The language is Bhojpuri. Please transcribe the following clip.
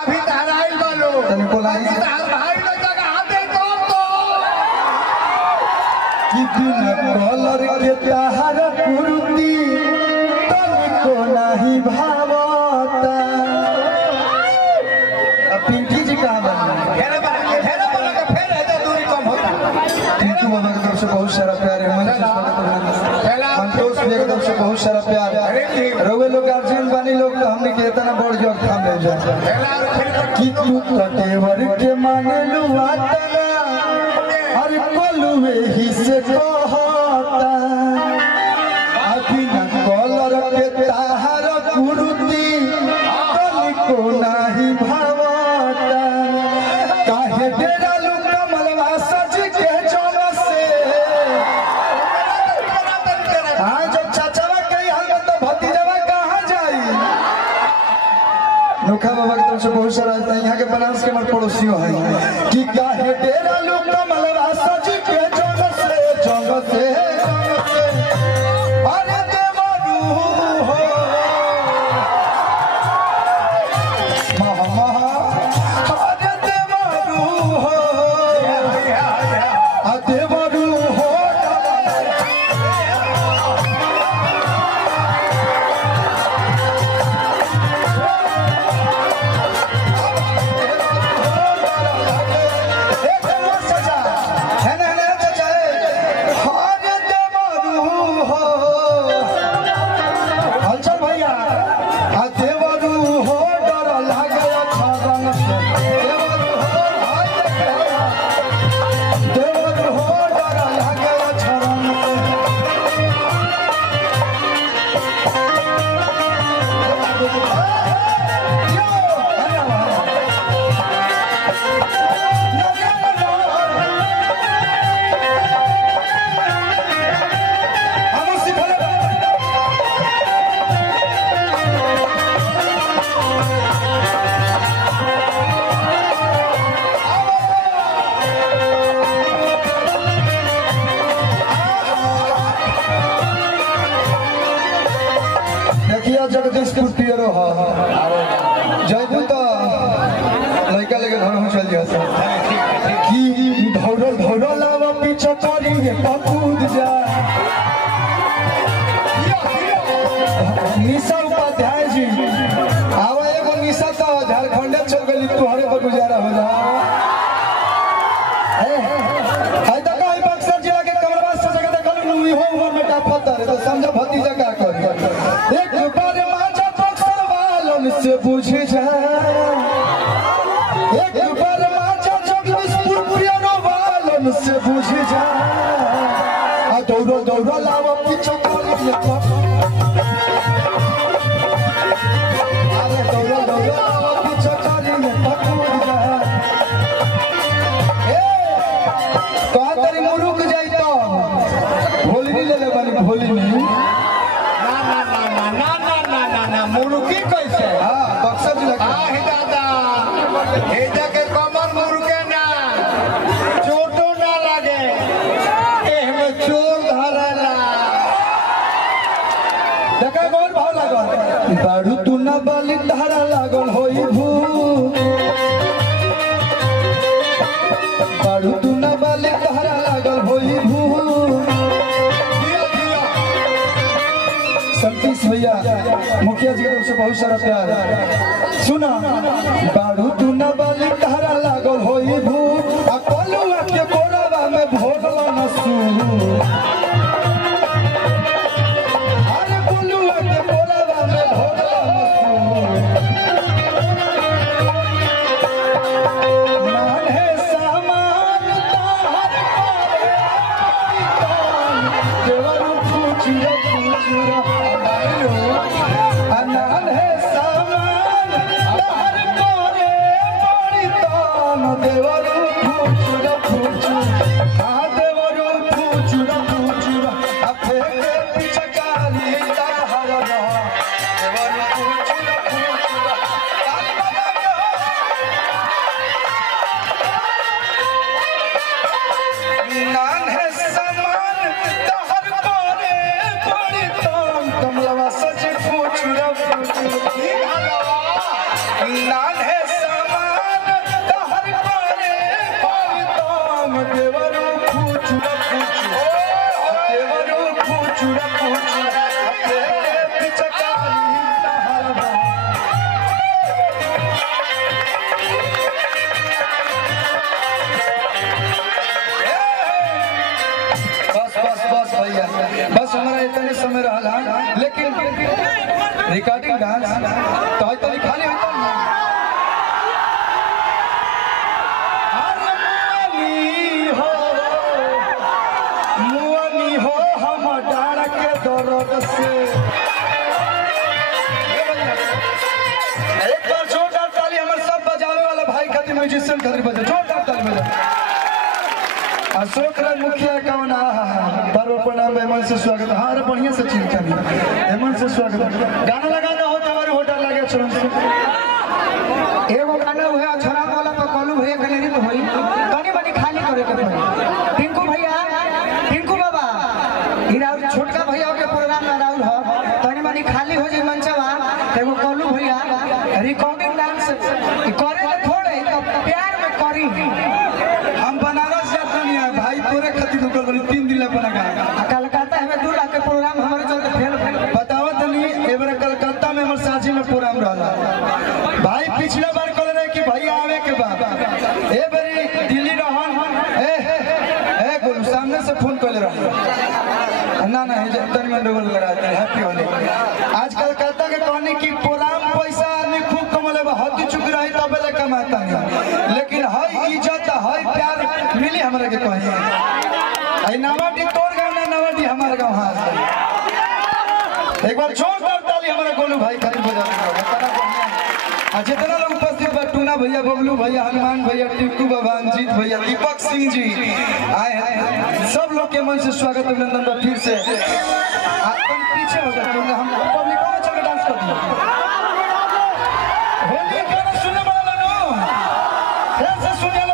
अभी तहराइल बालो तने कोलाई तहर भाई न जगह हाथे कौन तो कि बिना कलर के तहर कुर्ती तुमको नहीं भावता। अब पिंकी जी कहाँ बन घेरे बना के फिर है तो दूरी कम होता। टिंकू बाबा की तरफ से बहुत सारा प्यार है, संतोष भैया की तरफ से बहुत सारा प्यार है। रोवे लोग गार्जियन बनी लोग तो हमने के इतना बड़ जोग थाम ले जाए कि तू कटेवर के माने लुआ तना और कोलुए ही से कहता अभी न कलर के ताहर कुर्ती तुमको नहीं भावता। काहे डेरा लू कमलवा सज के चल से हाँ जब चाचावा कही हम तो भतीजवा कहाँ जाई। नोखा बाबा की तरफ से बहुत सारा यहाँ के बनारस के हमारे पड़ोसियों है कि काहे डेरा लू कमलवा सज के चल से अरे देवरू हो महा महा अरे देवरू हो देवरू हो जगदीशपुर पियरो जयबू तो लड़का लेके घर में चल जा कि धौरो धौरो लावा पीछे चली पकूद जा। निशा उपाध्याय जी आवा एगो निशा तो झारखंड चल गई तुहरे पर गुजारा हो जा। बक्सर जिला के कमरवा से जगह देखल नुई हो उमर में टाफता रे तो समझ भतीजा का कर एक बार माचा बक्सर वालों से पूछ जा एक बार माचा जगदीशपुर पियरो वालों से पूछ जा दौड़ो दौड़ो लावा पीछे अरे दौड़ो दौड़ो लावा पीछे पकूद जा। कहाँ तारी मुरुक जाई तो भोली नहीं ले ले बानी भोली नहीं ना मुर्गी कैसे हाँ बक्सर जिला के हे दादा हे जाके कमर मुर्गे ना चोटो ना लगे एह में चोर धरला देखा कौन भाव लागल बारू तू ना बाली धारा लागल होई भू बारू तू ना बाली धारा लागल होई भू। सतीश भैया मुखिया जी की तरफ से बहुत सारा प्यार है। सुना बारू तू न बाली धारा लागल होई भू आ कलुआ के कोरावा में भोरला न सू अरे कलुआ के कोरावा में भोरला न सू मान है सामान ताहर पारे देवरू पूछियो अनान है सामान ताहर पारे म्यूजिशियन खातिर बजा जोरदार ताली बजा। अशोक राज मुखिया कौन बार प्रणाम हेमंत से स्वागत। हाँ अरे बढ़िया से चीज करी हेमंत से स्वागत। गाना लगाना हो तो हमारे होटल लगे छोड़ एगो गाना हुए अछरा वाला पर कॉलू भैया गैलरी में होई तनी बनी खाली करे के पड़ी। टिंकू भैया टिंकू बाबा इरा छोटका भैया के प्रोग्राम में राउल हो तनी बनी खाली हो जी मंचवा एगो कॉलू भैया रिकॉर्डिंग डांस करे ले थोड़े तो प्यार में करी। हम बनारस जाते नहीं है भाई तोरे खातिर रुकल बनी 3 दिन अपना गा कलकत्ता में 2 लाख के प्रोग्राम हमारे चलते फेल बताओ तनी एबरे कलकत्ता में हमर साजी में प्रोग्राम रहला भाई पिछला बार कहले रहे कि भैया आवे के बाद ए बरी दिल्ली रहन ए गोलू सामने से फोन कहले रहे ना ना हे तनी में डबल लगाते हैप्पी होली। आज कलकत्ता के कहने की प्रोग्राम पैसा आदमी खूब कमले हद चुक रही तब ले कमाता नहीं लेकिन हई इज्जत हई प्यार मिली हमरा के कहिए आई नवाटी तोर गांव ना नवाटी हमार गांव हां एक बार जोरदार ताली हमारे गोलू भाई खातिर बजा दो। आ जितना लोग उपस्थित बा टूना भैया बबलू भैया हनुमान भैया टिक्कू बाबा अंजीत भैया दीपक सिंह जी आए हैं सब लोग के मन से स्वागत अभिनंदन बा। फिर से अपन पीछे हो जाते हैं हम पब्लिक में चल के डांस कर दिया होली गाना सुनने वाला लो फिर से सुनिए